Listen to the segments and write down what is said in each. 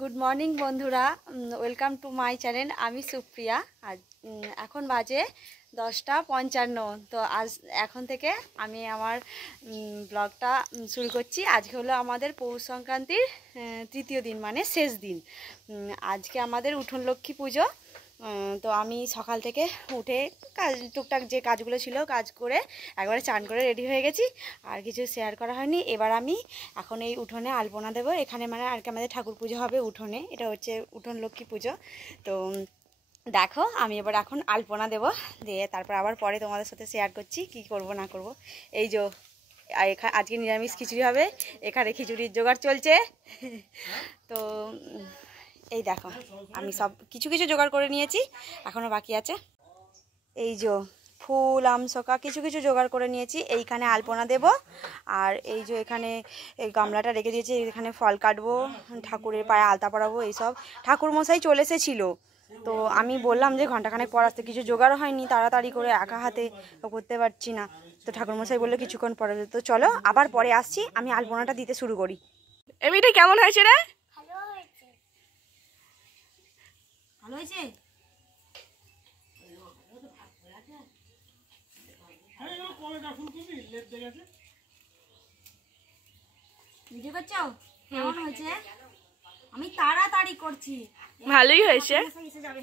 Good morning বন্ধুরা, welcome to my channel. আমি সুপ্রিয়া। আজ এখন বাজে 10:55। তো আজ এখন থেকে আমি আমার ব্লগটা শুরু করছি। আজকে হলো আমাদের পৌষ সংক্রান্তির তৃতীয় দিন, মানে শেষ দিন। আজকে আমাদের উঠোন লক্ষ্মী পুজো। তো আমি সকাল থেকে উঠে টুকটাক যে কাজগুলো ছিল কাজ করে একবারে চান করে রেডি হয়ে গেছি। আর কিছু শেয়ার করা হয়নি। এবার আমি এখন এই উঠোনে আলপনা দেবো। এখানে মানে আর কি আমাদের ঠাকুর পুজো হবে উঠোনে, এটা হচ্ছে উঠোন লক্ষ্মী পুজো। তো দেখো আমি এবার এখন আলপনা দেবো, দিয়ে তারপর আবার পরে তোমাদের সাথে শেয়ার করছি কি করব না করব। এই যে আজকে নিরামিষ খিচুড়ি হবে, এখানে খিচুড়ির জোগাড় চলছে। তো এই দেখো আমি সব কিছু কিছু জোগাড় করে নিয়েছি, এখনও বাকি আছে। এই যে ফুল আমসকা কিছু কিছু জোগাড় করে নিয়েছি, এইখানে আলপনা দেব। আর এই যে এখানে এই গামলাটা রেখে দিয়েছি, এখানে ফল কাটবো, ঠাকুরের পায়ে আলতা পরাবো, এইসব। ঠাকুরমশাই চলে এসেছিলো, তো আমি বললাম যে ঘন্টাখানেক পর আসতে, কিছু জোগাড় হয়নি, তাড়াতাড়ি করে একা হাতে করতে পারছি না। তো ঠাকুরমশাই বললো কিছুক্ষণ পরে। তো চলো আবার পরে আসছি, আমি আলপনাটা দিতে শুরু করি। এমনিটা কেমন হয়েছে রে? ভালো হয়েছে। ভিডিও করছো? কেমন হয়েছে? আমি তাড়াতাড়ি করছি। ভালোই হয়েছে। এসে যাবে।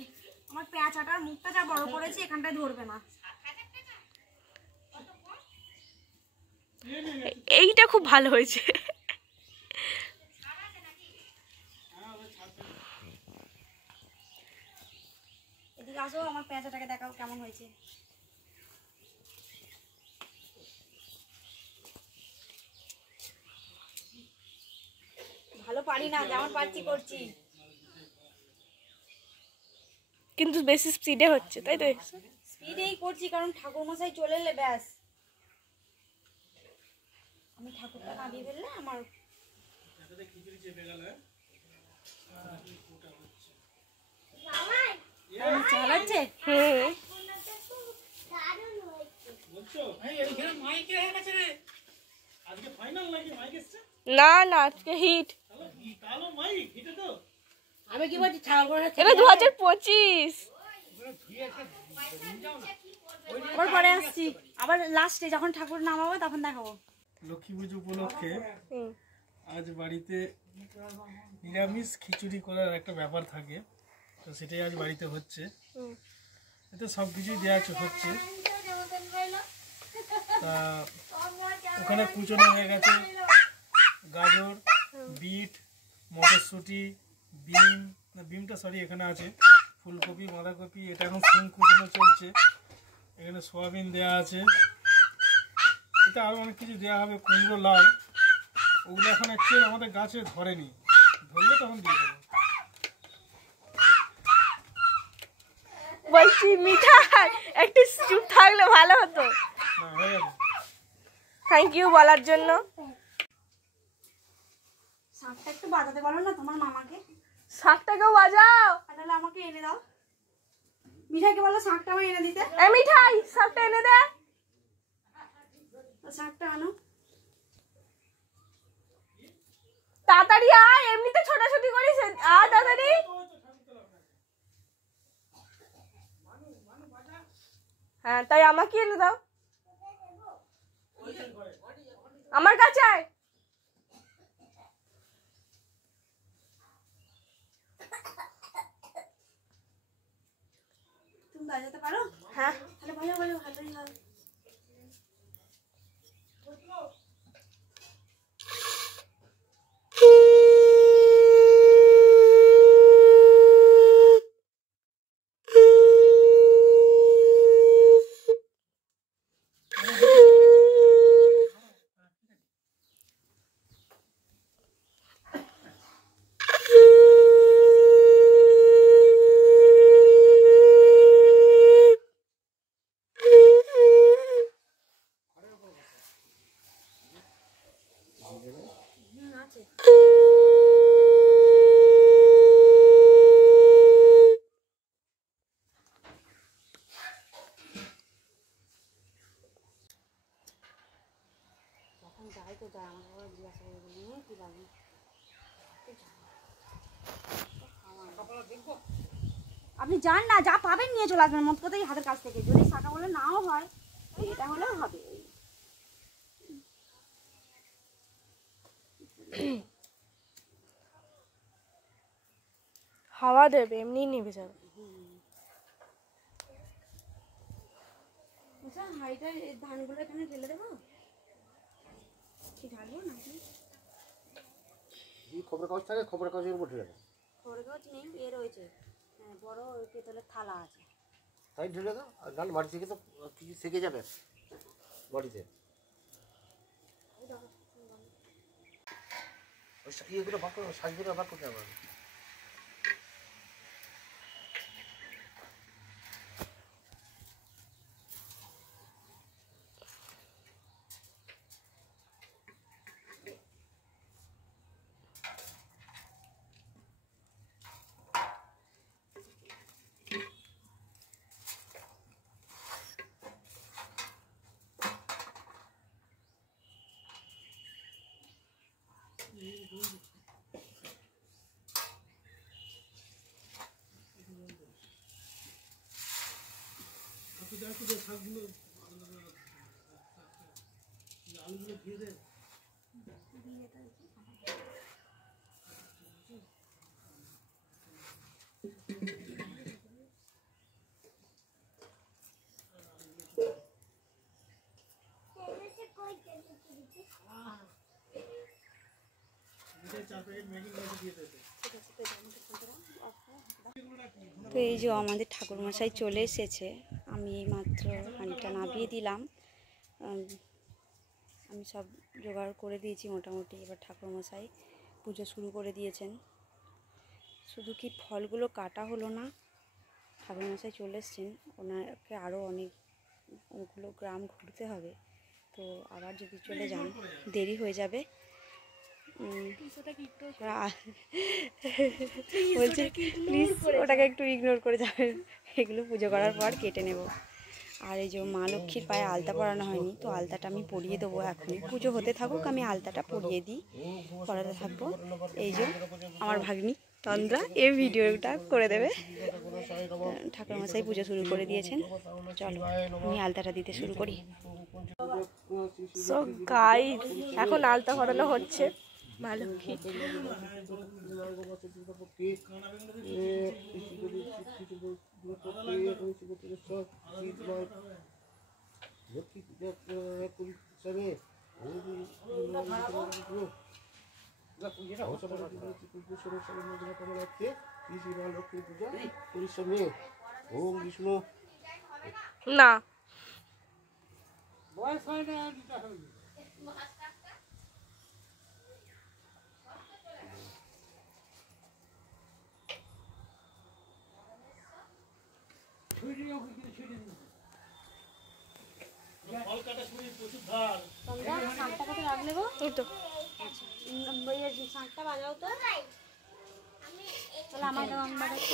আমার পেঁচাটার মুখটা যা বড় করেছি, এখানটায় ধরবে না। এইটা খুব ভালো হয়েছে। এদিকে আসো, আমার পেঁচাটাকে দেখাও কেমন হয়েছে। ভালো পারি না, যেমন পারছি করছি, কিন্তু বেশি স্পিডে হচ্ছে, তাই তো? স্পিডেই করছি কারণ ঠাকুরমশাই চলে এলে ব্যাস। আমি ঠাকুরটা কাঁদিয়ে ফেললে আমার চালাচ্ছে। না না, আজকে হিট। আমি কি বলছি, এটা 2025। পরে আসছি আবার লাস্টে যখন ঠাকুর নামাবো তখন দেখাবো। লক্ষ্মী পুজো উপলক্ষে আজ বাড়িতে নিরামিষ খিচুড়ি করার একটা ব্যাপার থাকে, তো সেটাই আজ বাড়িতে হচ্ছে। এতে সব কিছুই দেওয়া হচ্ছে। তা ওখানে কুচনো হয়ে গেছে গাজর, বিট, মটরশুঁটি, বিমটা এখানে আছে, ফুলকপি, বাঁধাকপি, এটা এখন সিম কুচনো চলছে। এখানে সোয়াবিন দেওয়া আছে, এটা আরও অনেক কিছু দেওয়া হবে, কুমড়ো, লাউ। ওগুলো এখন অ্যাকচুয়ালি আমাদের গাছে ধরেনি, ধরলে তখন দিয়ে দেবো। বলছি মিঠাই একটু চুপ থাকলে ভালো হতো। হয়ে গেছে। থ্যাংক ইউ বলার জন্য। শাকটা একটু বাজাতে বলো না তোমার মামাকে। শাকটাকেও বাজাও, তাহলে আমাকে এনে দাও। মিঠাইকে বলো শাকটা আমায় এনে দিতে। এই মিঠাই, শাকটা এনে দে। শাকটা আনো তাড়াতাড়ি, আয়। এমনিতে ছোটাছুটি করিস, আয় তাড়াতাড়ি। হ্যাঁ, তাই আমাকে এনে দাও। আমার কাছে আয়। তুমি বাজাতে পারো? হ্যাঁ, তাহলে ভালো ভালো ভালোই হয়। আপনি যান না, যা পাবেন নিয়ে চলে আসবেন, মত কথাই হাতের কাছ থেকে। যদি শাখা বলে নাও হয়, এটা হলেও হবে। হাওয়া দেবে, এমনি নেবে যাবে। আচ্ছা, হাইটা ধানগুলো এখানে ঢেলে দেবো, কি ঢালবো নাকি? খবরের কাগজ থাকে, খবরের কাগজের উপর ঢেলে দাও। খবরের কাগজ নেই, এ রয়েছে বড় পেতলের থালা আছে, তাই ঢেলে দাও। আর ডাল বাড়ি থেকে তো কিছু থেকে যাবে বাড়িতে। ওই ইয়েগুলো বার করো, সাইজগুলো বার করতে হবে। তো এই যে আমাদের ঠাকুরমশাই চলে এসেছে, আমি মাত্র হাঁড়িটা নামিয়ে দিলাম। আমি সব জোগাড় করে দিয়েছি মোটামুটি। এবার ঠাকুরমশাই পুজো শুরু করে দিয়েছেন। শুধু কি ফলগুলো কাটা হলো না, ঠাকুরমশাই চলে এসছেন, ওনাকে আরও অনেকগুলো গ্রাম ঘুরতে হবে। তো আবার যদি চলে যান দেরি হয়ে যাবে। বলছি প্লিজ ওটাকে একটু ইগনোর করে যাবেন, এগুলো পুজো করার পর কেটে নেব। আর এই যে মা লক্ষ্মীর পায়ে আলতা পরানো হয়নি, তো আলতাটা আমি পরিয়ে দেবো। এখনই পুজো হতে থাকুক, আমি আলতাটা পরিয়ে দিই, পরাতে থাকবো। এই যে আমার ভাগ্নি তন্দ্রা এই ভিডিওটা করে দেবে। ঠাকুরমশাই পুজো শুরু করে দিয়েছেন, চলো আমি আলতাটা দিতে শুরু করি। সো গাইস, এখন আলতা পরানো হচ্ছে মা লক্ষ্মী। না বয়স হয় না, শাঁখটা কত রাখলে গো? এই তো শাঁখটা বাজাও তো, তাহলে আমার দাও, আমি বাজাচ্ছি।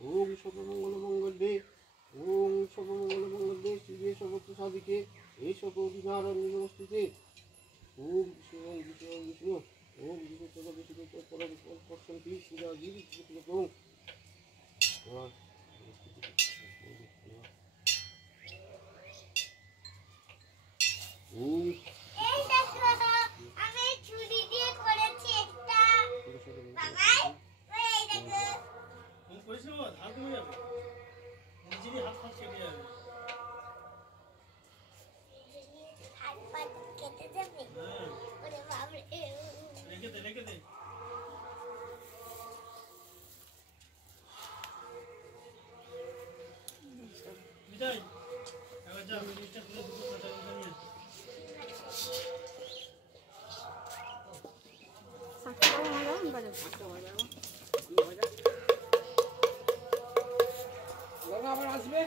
ওম সর্বমঙ্গল মঙ্গলে, ওম সর্বমঙ্গল মঙ্গলে, শিবে সর্বত্র সাধিকে, এই সকল বিধারণ নমস্তুতে। ওম বিষ্ণু, ওম বিষ্ণু, ওম বিষ্ণু, ওম বিষ্ণু সর্ব বিষ্ণু পরম পরশন্তি শিবাজি বিষ্ণু। ওম আমি ছুরি দিয়ে করেছি একটা বাবা, এই দেখো হাত কমে যাবে, নিজেরই হাত ফাত কেটে যাবে। হাত পা কেটে যাবে। ওরে বাবা রে, রেখে দে, রেখে দে। বিদায়, এবার যা জিনিসটা খুলে দুটো কাঁচা লঙ্কা নিয়ে আয়। শাঁখটা আমার দাও, আমি বাজাবো। আবার আসবে।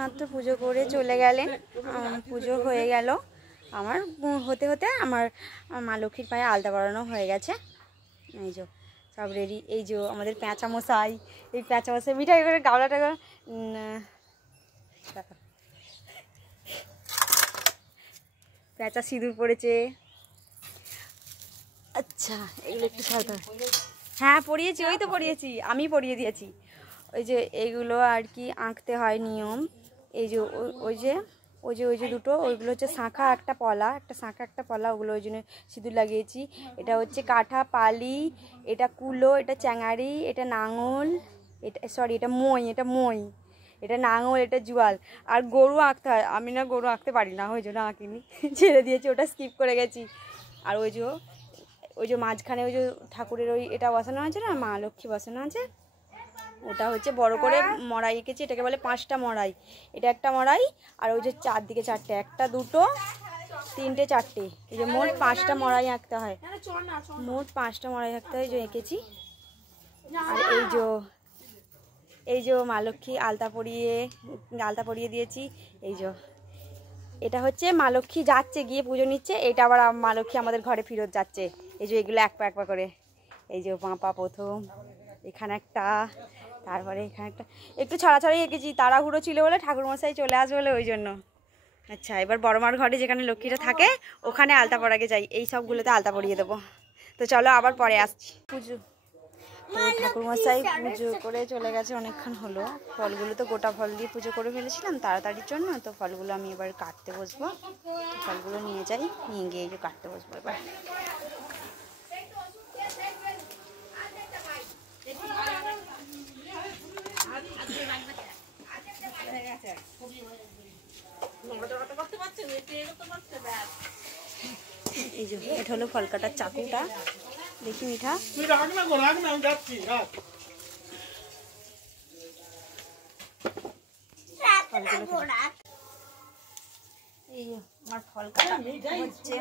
মাত্র পুজো করে চলে গেলেন। পুজো হয়ে গেল আমার, হতে হতে আমার মা লক্ষ্মীর পায়ে আলতা পরানো হয়ে গেছে। এই যে সব রেডি। এই যে আমাদের প্যাঁচা মশাই, এই প্যাঁচা মশাই মিঠাই করে গাওলাটা প্যাঁচা সিঁদুর পড়েছে। আচ্ছা এগুলো একটু সাদা, হ্যাঁ পড়িয়েছি, ওই তো পড়িয়েছি, আমি পড়িয়ে দিয়েছি। ওই যে এইগুলো আর কি আঁকতে হয় নিয়ম। এই যে ওই যে দুটো, ওইগুলো হচ্ছে শাঁখা একটা পলা, একটা শাঁখা একটা পলা, ওগুলো ওই জন্য সিঁদুর লাগিয়েছি। এটা হচ্ছে কাঠা পালি, এটা কুলো, এটা চ্যাঙারি, এটা নাঙল, এটা সরি এটা মই, এটা নাঙল, এটা জুয়াল। আর গরু আঁকতে হয়, আমি না গরু আঁকতে পারি না, ওই জন্য আঁকিনি, ছেড়ে দিয়েছি, ওটা স্কিপ করে গেছি। আর ওই যে মাঝখানে ওই যে ঠাকুরের ওই এটা বসানো আছে না, মা লক্ষ্মী বসানো আছে, ওটা হচ্ছে বড় করে মড়াই এঁকেছি, এটাকে বলে 5টা মড়াই। এটা একটা মড়াই, আর ওই যে চারদিকে 4টে, 1 2 3 4টে, এই যে মোট 5টা মড়াই আঁকতে হয়, মোট 5টা মড়াই আঁকতে হয়, যে এঁকেছি। আর এই যে মা লক্ষ্মী আলতা পরিয়ে দিয়েছি। এই যে এটা হচ্ছে মা লক্ষ্মী যাচ্ছে গিয়ে পুজো নিচ্ছে, এটা আবার মা লক্ষ্মী আমাদের ঘরে ফেরত যাচ্ছে। এই যে এগুলো এক পা করে, এই যে বাঁপা প্রথম, এখানে একটা, তারপরে এখানে একটা, একটু ছড়াছড়ি এঁকেছি, তাড়াহুড়ো ছিল বলে, ঠাকুরমশাই চলে আসবে বলে, ওই জন্য। আচ্ছা এবার বড়মার ঘরে যেখানে লক্ষ্মীটা থাকে ওখানে আলতা পরাগে যাই, এই সবগুলোতে আলতা পরিয়ে দেবো। তো চলো আবার পরে আসছি। পুজো তো ঠাকুরমশাই পুজো করে চলে গেছে, অনেকক্ষণ হলো। ফলগুলো তো গোটা ফল দিয়ে পুজো করে ফেলেছিলাম তাড়াতাড়ির জন্য, তো ফলগুলো আমি এবার কাটতে বসবো। ফলগুলো নিয়ে যাই, নিয়ে গিয়ে এই যে কাটতে বসবো এবার। এই যে এটা হলো ফল কাটার চাকুটা, দেখি মিঠা, এই আমার ফল কাটা হচ্ছে,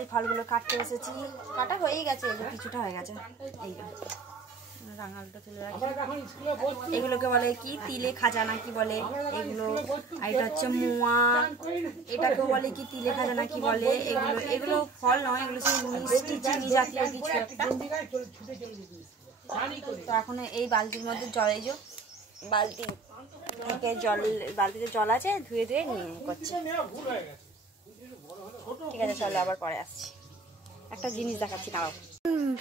এই ফলগুলো কাটতে এসেছি, কাটা হয়েই গেছে, কিছুটা হয়ে গেছে। এই রাঙালটা তুলে রাখি, এগুলোকে বলে কি তিলে খাজা না কি বলে এগুলো, আর এটা হচ্ছে মোয়া, এটাকেও বলে কি তিলে খাজা না কি বলে। এগুলো ফল নয়, এগুলো সেই মিষ্টি চিনি জাতীয় কিছু একটা। তো এখন এই বালতির মধ্যে জল, এই যে বালতি থেকে বালতিতে জল আছে, ধুয়ে নিয়ে করছি। ঠিক আছে চলো আবার পরে আসছি, একটা জিনিস দেখাচ্ছি দাঁড়াও।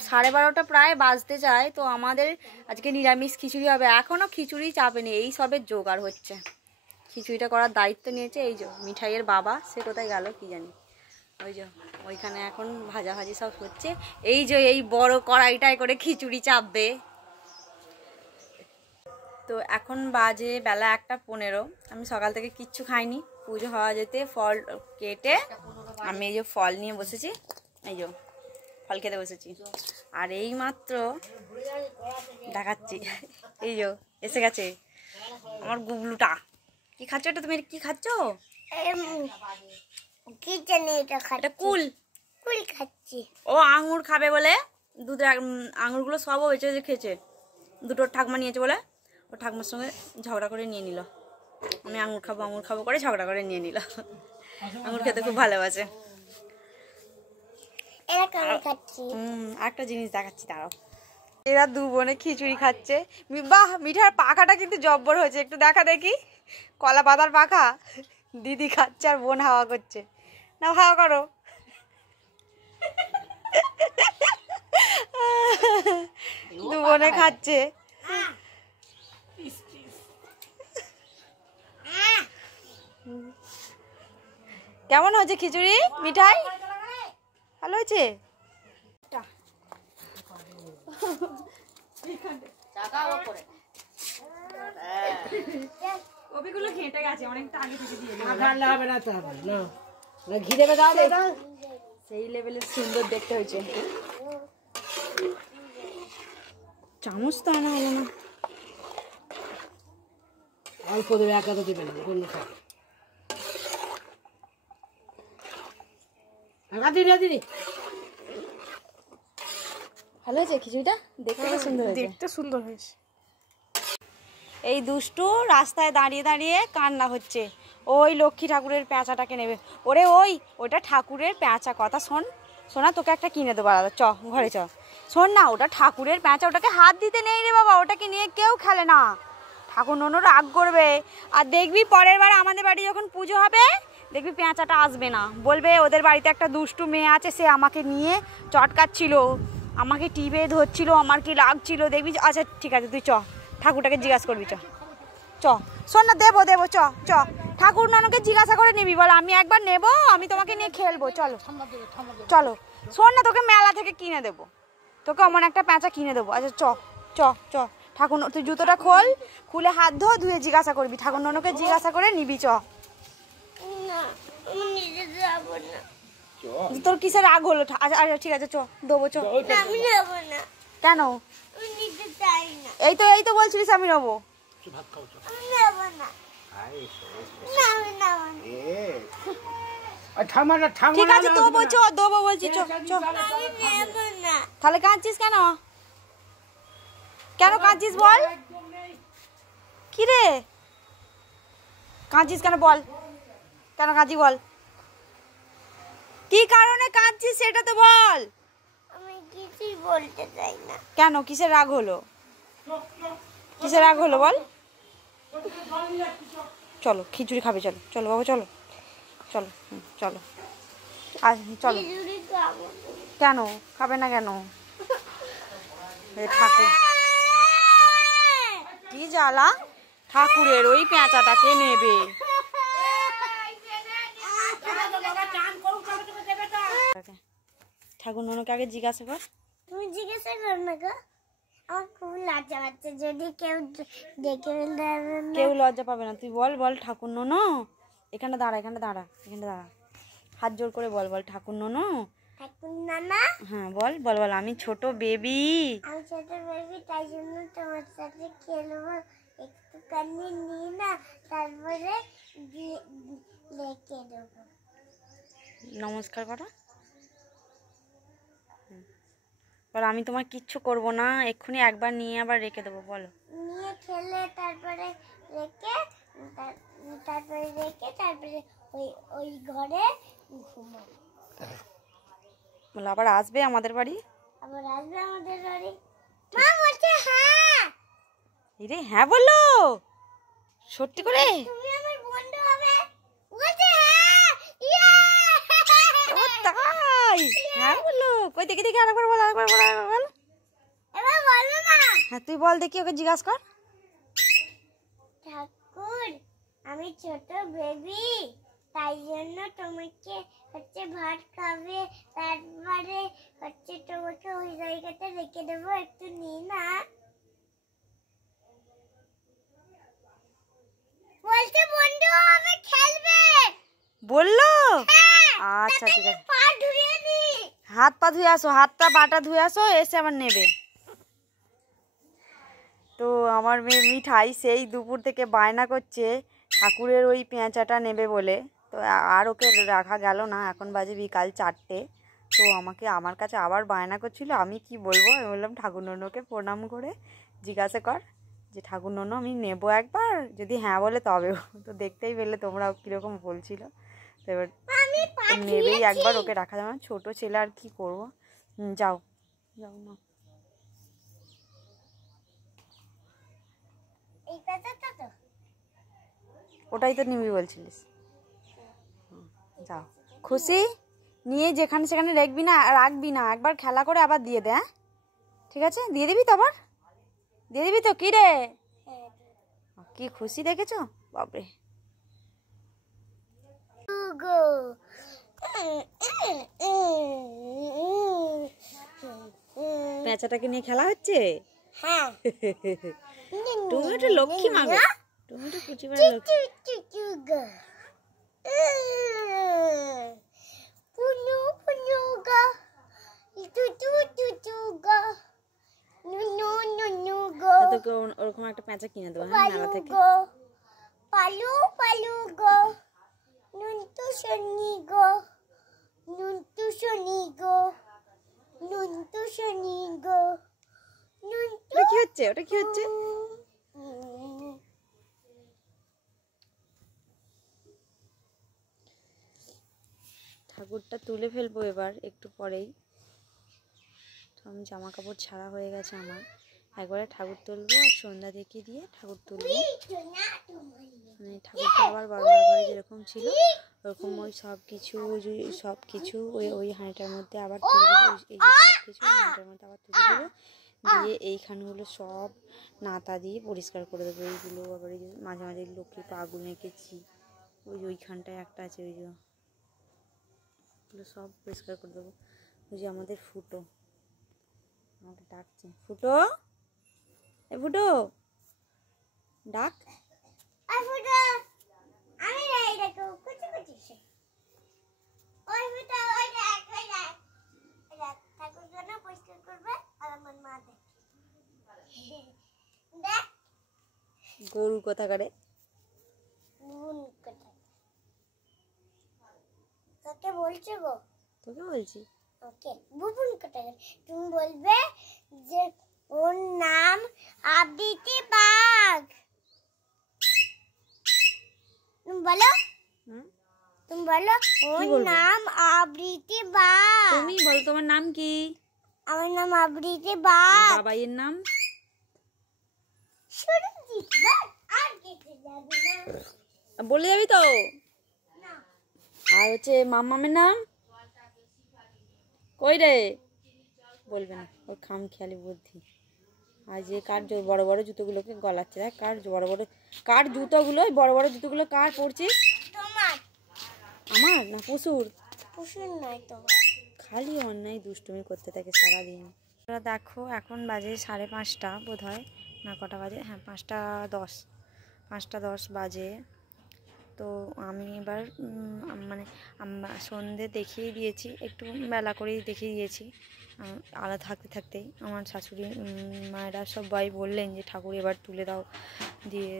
12:30 প্রায় বাজতে যায়, তো আমাদের আজকে নিরামিষ খিচুড়ি হবে। এখনও খিচুড়ি চাপেনি, এই সবের জোগাড় হচ্ছে, খিচুড়িটা করার দায়িত্ব নিয়েছে এই যে মিঠাইয়ের বাবা, সে কোথায় গেল কি জানি। ওই যে ওইখানে এখন ভাজাভাজি সব হচ্ছে, এই যে এই বড় কড়াইটায় করে খিচুড়ি চাপবে। তো এখন বাজে বেলা 1:15, আমি সকাল থেকে কিচ্ছু খাইনি, পুজো হওয়া যেতে ফল কেটে আমি এই যে ফল নিয়ে বসেছি, এই যে ফল খেতে বসেছি। আর এই মাত্র দেখাচ্ছি, এই যে এসে গেছে আমার গুবলুটা। কি খাচ্ছ এটা তুমি, কি খাচ্ছ? এটা কুল খাচ্ছি। ও আঙুর খাবে বলে দুধের আঙুরগুলো সব বেঁচে খেয়েছে, দুটো ঠাকমা নিয়েছে বলে ও ঠাকমার সঙ্গে ঝগড়া করে নিয়ে নিল। আমি আঙুর খাবো করে ঝগড়া করে নিয়ে নিল। আঙুর খেতে খুব ভালোবাসে। একটা জিনিস দেখাচ্ছি দাঁড়াও, এরা দু বোনে খিচুড়ি খাচ্ছে। বাহ মিঠার পাখাটা কিন্তু জব্বর হয়েছে, একটু দেখা দেখি, কলা পাতার পাখা। দিদি খাচ্ছে আর বোন হাওয়া করছে, না হাওয়া করো। দু বোনে খাচ্ছে। কেমন হয়েছে খিচুড়ি মিঠাই? ভালো হয়েছে? কপিগুলো ঘেঁটে গেছে, অনেকটা আগে থেকে দিয়ে ঘি দেবে, দাও সেই লেভেলের সুন্দর দেখতে হয়েছে। চামচ তো আনা হলো না, অল্প দেবে, একা তো দেবে না, ভালো হয়েছে খিচুড়িটা, দেখতে সুন্দর হয়েছে, দেখতে সুন্দর হয়েছে। এই দুষ্টু রাস্তায় দাঁড়িয়ে দাঁড়িয়ে কান্না হচ্ছে, ওই লক্ষ্মী ঠাকুরের প্যাঁচাটাকে নেবে। ওরে ওইটা ঠাকুরের প্যাঁচা, কথা শোন শোনা, তোকে একটা কিনে দেবো আলাদা, চ ঘরে চ। শোন না, ওটা ঠাকুরের প্যাঁচা, ওটাকে হাত দিতে নেই রে বাবা, ওটাকে নিয়ে কেউ খেলে না, ঠাকুর ননু রাগ করবে। আর দেখবি পরের বার আমাদের বাড়ি যখন পুজো হবে দেখবি পেঁচাটা আসবে না, বলবে ওদের বাড়িতে একটা দুষ্টু মেয়ে আছে, সে আমাকে নিয়ে চটকাচ্ছিল, আমাকে টিপে ধরছিল, আমার কি লাগছিল দেখবি। আচ্ছা ঠিক আছে, তুই চ ঠাকুরটাকে জিজ্ঞাসা করবি, চ চ। শোন না, দেবো দেবো, চ চ ঠাকুর ননকে জিজ্ঞাসা করে নিবি, বল আমি একবার নেবো, আমি তোমাকে নিয়ে খেলবো, চলো চলো। শোন না, তোকে মেলা থেকে কিনে দেবো, তোকে অমন একটা প্যাঁচা কিনে দেবো। আচ্ছা চ চ চ ঠাকুর, তুই জুতোটা খোল, খুলে হাত ধুয়ে জিজ্ঞাসা করবি, ঠাকুর ননকে জিজ্ঞাসা করে নিবি, চ। না আমি নিতে যাবো না। তোর কিসের রাগ হলো? আচ্ছা আচ্ছা ঠিক আছে, চ দেবো, চ। আমি নেবো না, কেন? আমি নিতে চাই না। এই তো বলছিলিস আমি নেবো। আমি নেবো না, না আমি নেবো না। ঠিক আছে দেবো, চ দেবো বলছি, চ চ। আমি নেবো না। তাহলে কাঁদছিস কেন? কেন কাঁদছিস বল? কি রে কাঁদছিস কেন বল? কেন কাঁদছিস বল? কি কারণে কাঁদছিস সেটা তো বল। আমি কিছুই বলতে চাই না। কেন, কিসের রাগ হলো? কিসের রাগ হলো বল? চলো খিচুড়ি খাবে, চলো চলো বাবা, চলো চলো চলো চলো। খিচুড়ি খাবো না। কেন খাবে না কেন? ঠাকুর কি জ্বালা, ঠাকুরের ওই পেঁচাটাকে নেবে। ঠাকুর ননকে আগে জিজ্ঞাসা কর। তুমি জিজ্ঞাসা করো না গো, আমার খুব লজ্জা পাচ্ছে, যদি কেউ দেখে ফেলে। কেউ লজ্জা পাবে না, তুই বল বল ঠাকুর ননু, এখানে দাঁড়া এখানে দাঁড়া এখানে দাঁড়া, হাত জোর করে বল, বল ঠাকুর ননু। ঠাকুর নানা, হ্যাঁ বল বল বল, আমি ছোট বেবি, আমি ছোট বেবি, তাই জন্য তোমার সাথে খেলবো, একটুখানি নিয়ে না, তারপরে রেখে দেবো। নমস্কার করো। বল আমি তোমার কিচ্ছু করব না, এক্ষুনি একবার নিয়ে আবার রেখে দেবো, বলো। নিয়ে খেলে তারপরে তারপরে ওই ঘরে ঘুমাবো। বলো আবার আসবে আমাদের বাড়ি? আবার আসবে আমাদের বাড়ি? মা বলছে হ্যাঁ। রে হ্যাঁ বললো, সত্যি করে? তুমি আমার বন্ধু হবে, বলছে হ্যাঁ। ইয়ে! ও তাই, হ্যাঁ বললো, কই দেখি দেখি আরেকবার বল, আরেকবার বল, আরেকবার বল। এবার বলো না। হ্যাঁ তুই বল দেখি, ওকে জিজ্ঞাসা কর। ঠাকুর, আমি ছোট বেবি, তাই জন্য তোমাকে ভাত খাবে, তারপরে তোমাকে ওই জায়গাতে রেখে দেবো, একটু নিয়ে না। বলছে বন্ধু হবে, খেলবে বললো? হ্যাঁ, আচ্ছা ঠিক আছে, পা ধুয়ে নি। হাত পা ধুয়ে আসো, হাতটা পাটা ধুয়ে আসো, এসে আবার নেবে। তো আমার মেয়ে মিঠাই সেই দুপুর থেকে বায়না করছে ঠাকুরের ওই পেঁচাটা নেবে বলে, তো আর ওকে রাখা গেল না, এখন বাজে বিকাল 4টে। তো আমার কাছে আবার বায়না করছিল, আমি কি বলবো, আমি বললাম ঠাকুর ননুকে প্রণাম করে জিজ্ঞাসা কর যে ঠাকুর ননু আমি নেবো একবার, যদি হ্যাঁ বলে তবেও। তো দেখতেই পেলে তোমরা কীরকম বলছিল, তো এবার নেবেই একবার, ওকে রাখা যাবে না, ছোটো ছেলে আর কি করবো। যাও যাও না, এই পেঁচাটা তো ওটাই তো নিবি বলছিলিস। যাও, খুশি নিয়ে যেখানে সেখানে রাখবি না, একবার খেলা করে আবার দিয়ে দে। হ্যাঁ ঠিক আছে, দিয়ে দিবি তো, আবার দিয়ে দিবি তো। কি রে কি খুশি দেখেছো, বাপরে। গো পেঁচাটাকে নিয়ে খেলা হচ্ছে। হ্যাঁ, তুমি একটু লক্ষ্মী মাগো, তুমি একটু কুচি মারা লক্ষ্মী। গো পুনু পুনু গো, টু টু টু টু গো, নু নু নু নু গো, তোকে ওরকম একটা পেঁচা কিনে দেবো হ্যাঁ মেলা থেকে। গো পালু পালু গো, নুনটু শনি গো, নুনটু শনি গো, নুনটু শনি গো, নুনটু। ওটা কি হচ্ছে, ওটা কি হচ্ছে? ঠাকুরটা তুলে ফেলবো এবার একটু পরেই। তো আমি জামা কাপড় ছাড়া হয়ে গেছে আমার, একবারে ঠাকুর তুলবো আর সন্ধ্যা দেখিয়ে দিয়ে ঠাকুর তুলবো। মানে ঠাকুরটা আবার বাবার ঘরে যেরকম ছিল ওরকম ওই সব কিছু ওই হাঁড়িটার মধ্যে আবার তুলে দেবো। এই যে সব কিছু হাঁড়িটার মধ্যে আবার তুলে দেবো, দিয়ে এইখানগুলো সব নাতা দিয়ে পরিষ্কার করে দেবো। এইগুলো আবার এই যে মাঝে মাঝে লক্ষ্মী পাগুলো এঁকেছি, ওইখানটায় একটা আছে, ওই যে ওগুলো সব পরিষ্কার করে দেবো। ওই যে আমাদের ফুটো আমাকে ডাকছে, ফুটো এ ফুটো ডাক। গরু কথা করে কাকে বলছো গো? তোকে বলছি। ওকে বুবুন কাটার তুমি বলবে যে ওর নাম আবৃতি বাঘ। তুমি বলো, তুমি বলো ওর নাম আবৃতি বাঘ। তুমি বলো তোমার নাম কি? আমার নাম আবৃতি বাঘ। বাবাইয়ের নাম? সুরজিৎ বাঘ। আর কিছু যাবে না, বলে যাবি তো? না আর হচ্ছে মাম্মামের নাম কই রে? বলবে না, ওর খাম খেয়ালি বুদ্ধি। আর যে কার বড় বড় জুতোগুলোকে গলাচ্ছে, দেখ কার জুতোগুলো, বড় বড় জুতোগুলো কার পরছিস? তোমার। আমার না পুষুর? পুষুর নয় তো। খালি অন্যায় দুষ্টুমি করতে থাকে সারাদিন। তোরা দেখো এখন বাজে 5:30 বোধ হয়, না কটা বাজে, হ্যাঁ 5:10 বাজে। তো আমি এবার মানে সন্ধে দেখিয়ে দিয়েছি, একটু বেলা করেই দেখিয়ে দিয়েছি। আলাদা থাকতেই আমার শাশুড়ি মায়েরা সবাই বললেন যে ঠাকুর এবার তুলে দাও, দিয়ে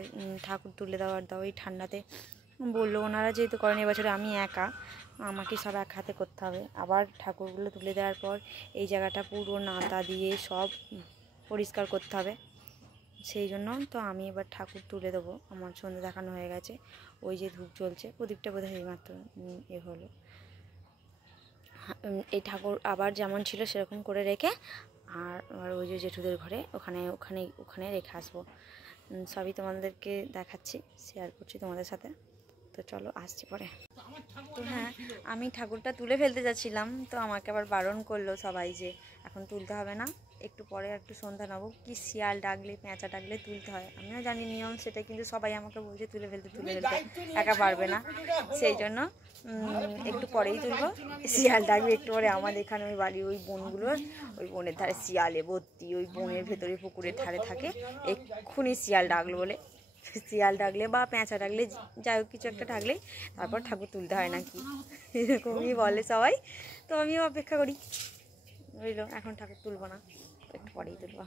ঠাকুর তুলে দাও আর দাও। এই ঠান্ডাতে বললো, ওনারা যেহেতু করেন এবছরে আমি একা, আমাকে সব এক হাতে করতে হবে। আবার ঠাকুরগুলো তুলে দেওয়ার পর এই জায়গাটা পুরো নাতা দিয়ে সব পরিষ্কার করতে হবে। সেই জন্য তো আমি এবার ঠাকুর তুলে দেবো। আমার সন্ধে দেখানো হয়ে গেছে, ওই যে ধূপ জ্বলছে, প্রদীপটা বোধহয় মাত্র হলো। এই ঠাকুর আবার যেমন ছিল সেরকম করে রেখে আর ওই যে জেঠুদের ঘরে ওখানে রেখে আসবো। সবই তোমাদেরকে দেখাচ্ছি, শেয়ার করছি তোমাদের সাথে। তো চলো আসছি পরে। তো হ্যাঁ, আমি ঠাকুরটা তুলে ফেলতে যাচ্ছিলাম, তো আমাকে আবার বারণ করলো সবাই যে এখন তুলতে হবে না, একটু পরে একটু সন্ধ্যা নেবো। কি শিয়াল ডাকলে পেঁচা ডাকলে তুলতে হয়, আমিও জানি নিয়ম সেটা, কিন্তু সবাই আমাকে বলছে তুলে ফেলতে একা পারবে না, সেই জন্য একটু পরেই তুলবো। শিয়াল ডাকবে একটু পরে। আমাদের এখানে ওই বাড়ি ওই বনগুলোর ওই বনের ধারে শিয়ালে ভর্তি, ওই বনের ভেতরে পুকুরের ধারে থাকে। এক্ষুনি শিয়াল ডাকলো বলে, শিয়াল ডাকলে বা পেঁচা ডাকলে যাই হোক কিছু একটা ডাকলেই তারপর ঠাকুর তুলতে হয় নাকি, এরকমই বলে সবাই। তো আমিও অপেক্ষা করি, বুঝলো। এখন ঠাকুর তুলবো না, একটু পরেই তুলবো।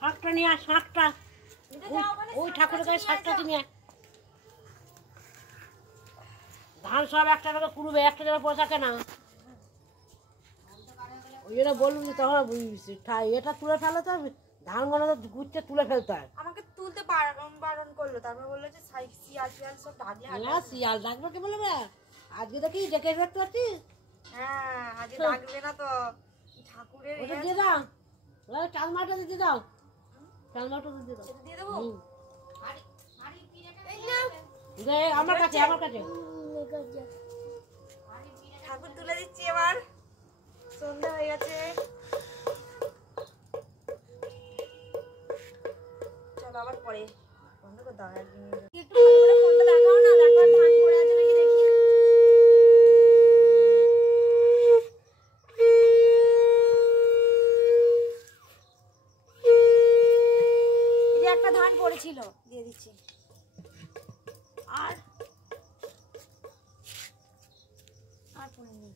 শাকটা নিয়ে আয়, শাকটা ওই ঠাকুরের কাছে শাকটা কিনে আয়। ধান সব একটা করে কুড়বে, একটা জায়গায় পয়সা কেনা। ওই জন্য বলবি যে তখন বুঝবি এটা তুলে ফেলো, তো ধানগুলো তো গুচ্ছে তুলে ফেলতে হয়। আমাকে তুলতে বারণ করলো, তারপর বললো যে শিয়াল সব ডাকলে। হ্যাঁ, শিয়াল ডাকবে কে বলবে? আজকে দেখি ডেকে দেখতে পাচ্ছিস? হ্যাঁ, আজকে ডাকবে না তো ঠাকুরের। ওটা দিয়ে দাও, চাল মাটা দিয়ে দাও, চাল মাটা দিয়ে দাও। দিয়ে দেবো? আমার কাছে ঠাকুর তুলে দিচ্ছি এবার, সন্ধ্যা হয়ে গেছে। চলো আবার পরে বন্ধ করে দাও, একদিন একটু ভালো করে ফোনটা দেখাও না, একবার ধান পড়ে আছে নাকি দেখি। এই যে একটা ধান পড়েছিল, দিয়ে দিচ্ছি। আর পড়েনি,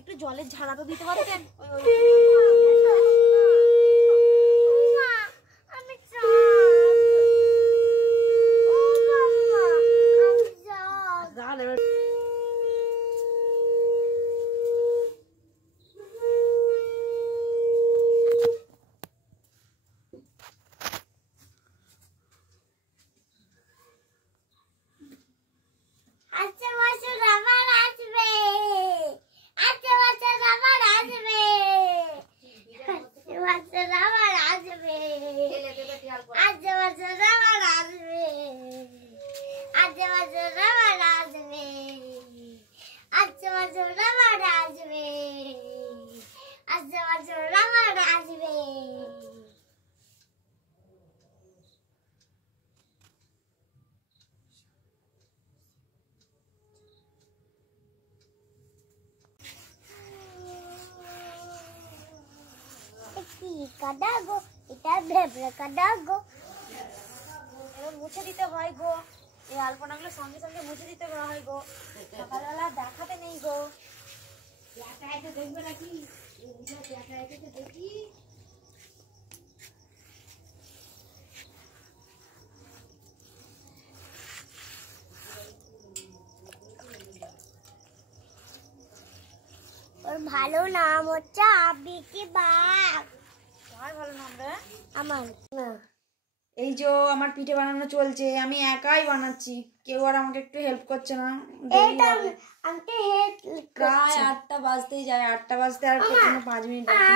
একটু জলের ঝাড়া তো দিতে পারতেন। কি কাদা গো, এটা ভেবরা কাদা গো। এবার মুছে দিতে হয় গো, এই আলপনাগুলো সঙ্গে সঙ্গে মুছে দিতে হয় গো, সকালবেলা দেখাতে নেই গো। ওর ভালো নাম হচ্ছে আবিকি বাঘ। তোমার ভালো নাম রে? আমার না, এই যে আমার পিঠে বানানো চলছে, আমি একাই বানাচ্ছি, কেউ আর আমাকে একটু হেল্প করছে না। এটা আমাকে হেড প্রায় 8টা বাজতেই যায়, 8টা বাজতে আর কখনো 5 মিনিট বাকি।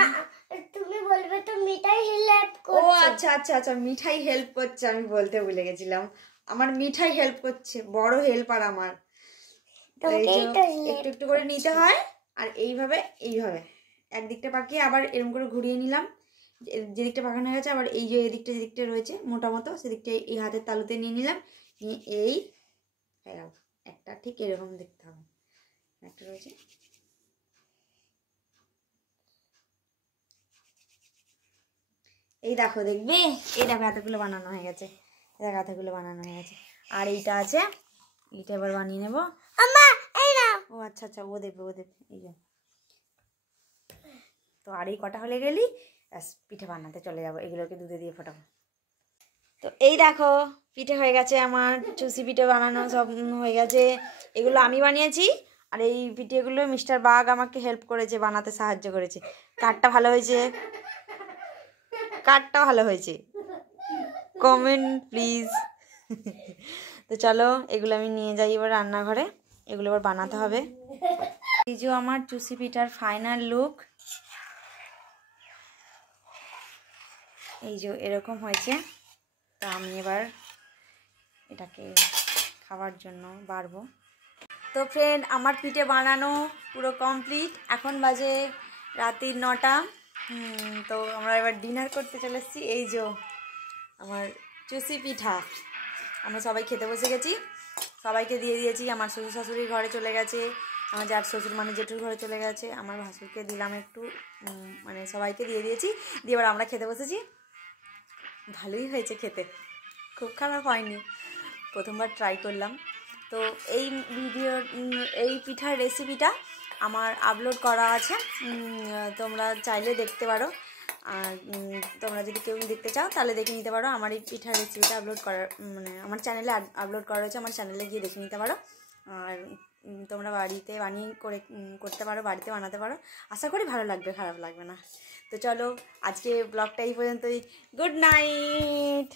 তুমি বলবে তো মিঠাই হেল্প ও করছে। আচ্ছা আচ্ছা আচ্ছা, মিঠাই হেল্প করছে, আমি বলতে ভুলে গেছিলাম। আমার মিঠাই হেল্প করছে, বড় হেল্পার আমার। তো এই যে একটু একটু করে নিতে হয়, আর এইভাবে এইভাবে একদিকটা পাকিয়ে আবার এরকম করে ঘুরিয়ে নিলাম, যেদিকটা পাকানো হয়ে গেছে আবার এই যে এদিকটা যেদিকটা রয়েছে মোটা মতো সেদিকটা এই হাতের তালুতে নিয়ে নিলাম, নিয়ে এই একটা ঠিক এরকম দেখতে হবে, একটা রয়েছে। এই দেখো, দেখবে, এই দেখো এতগুলো বানানো হয়ে গেছে, এই দেখো এতগুলো বানানো হয়ে গেছে। আর এইটা আছে, এইটা এবার বানিয়ে নেবো। ও আচ্ছা আচ্ছা, ও দেবে ও দেবে, এই যে। তো আর এই কটা হলে গেলি ব্যাস, পিঠে বানাতে চলে যাবো, এগুলোকে দুধে দিয়ে ফোটাবো। তো এই দেখো পিঠে হয়ে গেছে আমার, চুষি পিঠে বানানো সব হয়ে গেছে। এগুলো আমি বানিয়েছি, আর এই পিঠেগুলো মিস্টার বাঘ আমাকে হেল্প করেছে, বানাতে সাহায্য করেছে। কাঠটা ভালো হয়েছে, কাঠটা ভালো হয়েছে, কমেন্ট প্লিজ। তো চলো এগুলো আমি নিয়ে যাই এবার রান্নাঘরে, এগুলো এবার বানাতে হবে। এই যে আমার চুষি পিঠার ফাইনাল লুক, এই যে এরকম হয়েছে। তো আমি এবার এটাকে খাওয়ার জন্য বাড়বো। তো ফ্রেন্ড, আমার পিঠে বানানো পুরো কমপ্লিট, এখন বাজে রাত্রি 9টা। তো আমরা এবার ডিনার করতে চলে এসেছি। এই যে আমার চুষি পিঠা, আমরা সবাই খেতে বসে গেছি, সবাইকে দিয়ে দিয়েছি। আমার শ্বশুর শাশুড়ির ঘরে চলে গেছে, আমার যার শ্বশুর মানে জেঠুর ঘরে চলে গেছে, আমার ভাসুরকে দিলাম একটু, মানে সবাইকে দিয়ে দিয়েছি, দিয়ে এবার আমরা খেতে বসেছি। ভালোই হয়েছে খেতে, খুব খারাপ হয়নি, প্রথমবার ট্রাই করলাম। তো এই এই পিঠার রেসিপিটা আমার আপলোড করা আছে, তোমরা চাইলে দেখতে পারো। আর তোমরা যদি কেউ দেখতে চাও তাহলে দেখে নিতে পারো। আমার এই পিঠার রেসিপিটা আপলোড করার মানে আমার চ্যানেলে আপলোড করা হয়েছে, আমার চ্যানেলে গিয়ে দেখে নিতে পারো। আর তোমরা বাড়িতে বানিয়ে করতে পারো, বাড়িতে বানাতে পারো, আশা করি ভালো লাগবে, খারাপ লাগবে না। তো চলো আজকে ব্লগটা এই পর্যন্তই, গুড নাইট।